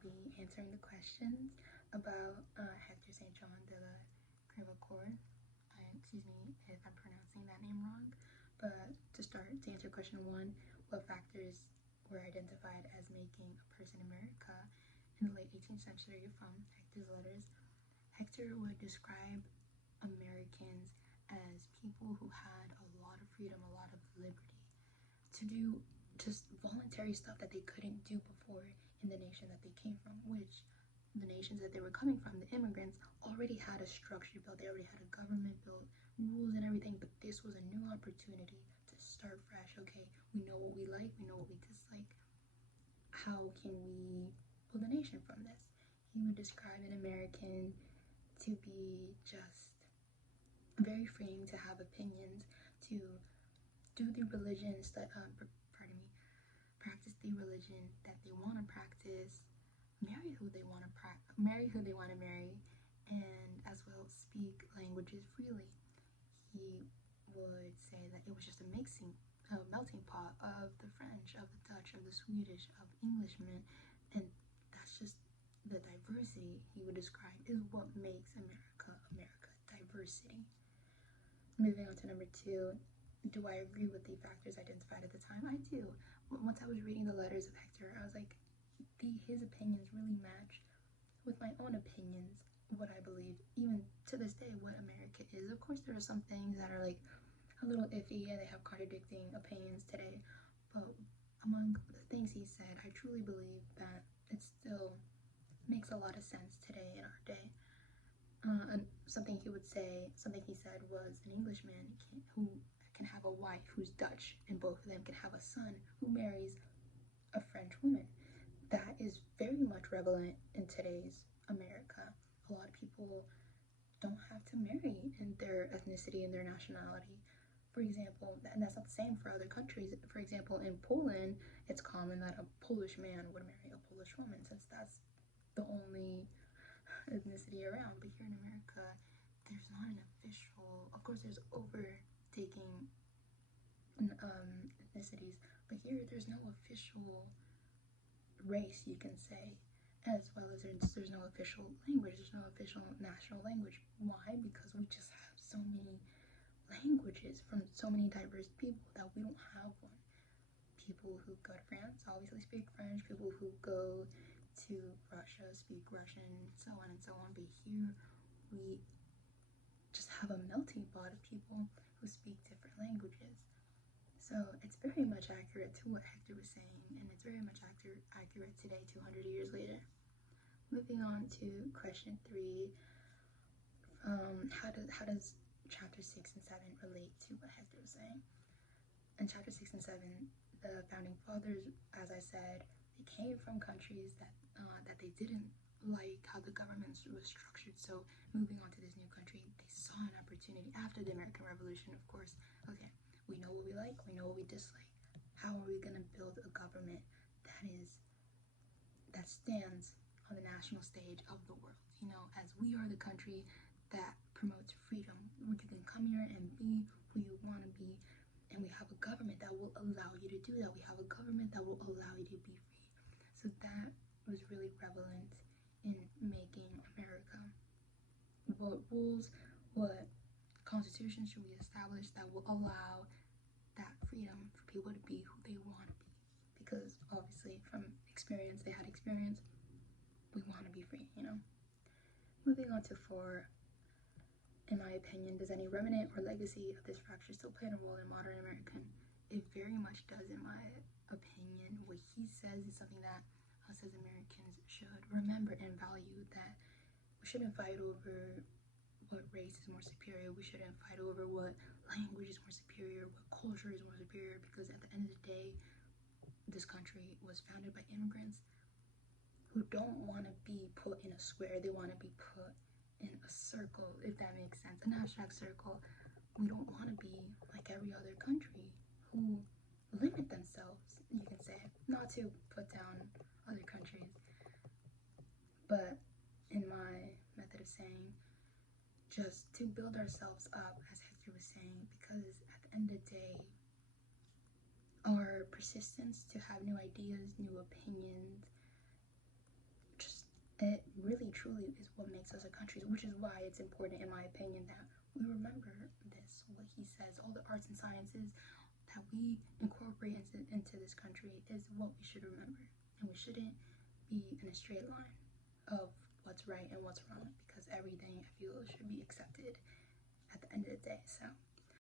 be answering the questions about Hector St. John de la Crevecoeur. Excuse me if I'm pronouncing that name wrong. But to start, to answer question 1, what factors were identified as making a person America in the late 18th century from Hector's letters? Hector would describe Americans as people who had a lot of freedom, a lot of liberty to do just voluntary stuff that they couldn't do before in the nation that they came from, which the nations that they were coming from, the immigrants, already had a structure built, they already had a government built, rules and everything, but this was a new opportunity to start fresh. Okay, we know what we like, we know what we dislike. How can we build a nation from this? He would describe an American to be just very freeing, to have opinions, to do the religion, practice the religion that they want to practice, marry who they want to marry, and as well speak languages freely. He would say that it was just a melting pot of the French, of the Dutch, of the Swedish, of Englishmen, and that's just the diversity he would describe is what makes America, diversity. Moving on to number 2, do I agree with the factors identified at the time? I do. Once I was reading the letters of Hector, I was like, his opinions really match with my own opinions, what I believe, even to this day, what America is. Of course, there are some things that are like a little iffy and they have contradicting opinions today, but among the things he said, I truly believe that it still makes a lot of sense today in our day. And something he said was an Englishman who can have a wife who's Dutch, and both of them can have a son who marries a French woman. That is very much prevalent in today's America. A lot of people don't have to marry in their ethnicity and their nationality. For example, and that's not the same for other countries. For example, in Poland, it's common that a Polish man would marry a Polish woman, since that's the only ethnicity around. But here in America, there's not an official, of course there's overtaking ethnicities, but here there's no official race, you can say, as well as there's no official language, there's no official national language. Why? Because we just have so many languages from so many diverse people that we don't have one. People who go to France obviously speak French, people who go to Russia speak Russian, so on and so on, but here we just have a melting pot of people who speak different languages. So it's very much accurate to what Hector was saying, and it's very much accurate today, 200 years later. Moving on to question 3, how does chapter 6 and 7 relate to what Hector was saying? In chapter 6 and 7, the founding fathers, as I said, they came from countries that they didn't like how the government was structured. So moving on to this new country, they saw an opportunity after the American Revolution, of course. Okay, we know what we like, we know what we dislike. How are we going to build a government that stands on the national stage of the world? You know, as we are the country that promotes freedom, where you can come here and be who you want to be, and we have a government that will allow you to do that. We have a government that will allow you to be free. So that was really prevalent in making America. What rules, what constitution should we establish that will allow that freedom for people to be who they want to be? Because obviously from experience, they had experience, we want to be free, you know? Moving on to 4, in my opinion, does any remnant or legacy of this fracture still play a role in modern American? It very much does, in my opinion. What he says is something that us as Americans should remember and value, that we shouldn't fight over what race is more superior, we shouldn't fight over what language is more superior, what culture is more superior, because at the end of the day, this country was founded by immigrants who don't want to be put in a square, they want to be put in a circle, if that makes sense, an abstract circle. We don't want to be like every other country who limit themselves, you can say, not to put down other countries, but in my method of saying, just to build ourselves up, as Hector was saying, because at the end of the day, our persistence to have new ideas, new opinions, it really truly is what makes us a country, which is why it's important, in my opinion, that we remember this, what he says, all the arts and sciences that we incorporate into this country is what we should remember. And we shouldn't be in a straight line of what's right and what's wrong, because everything I feel should be accepted at the end of the day. So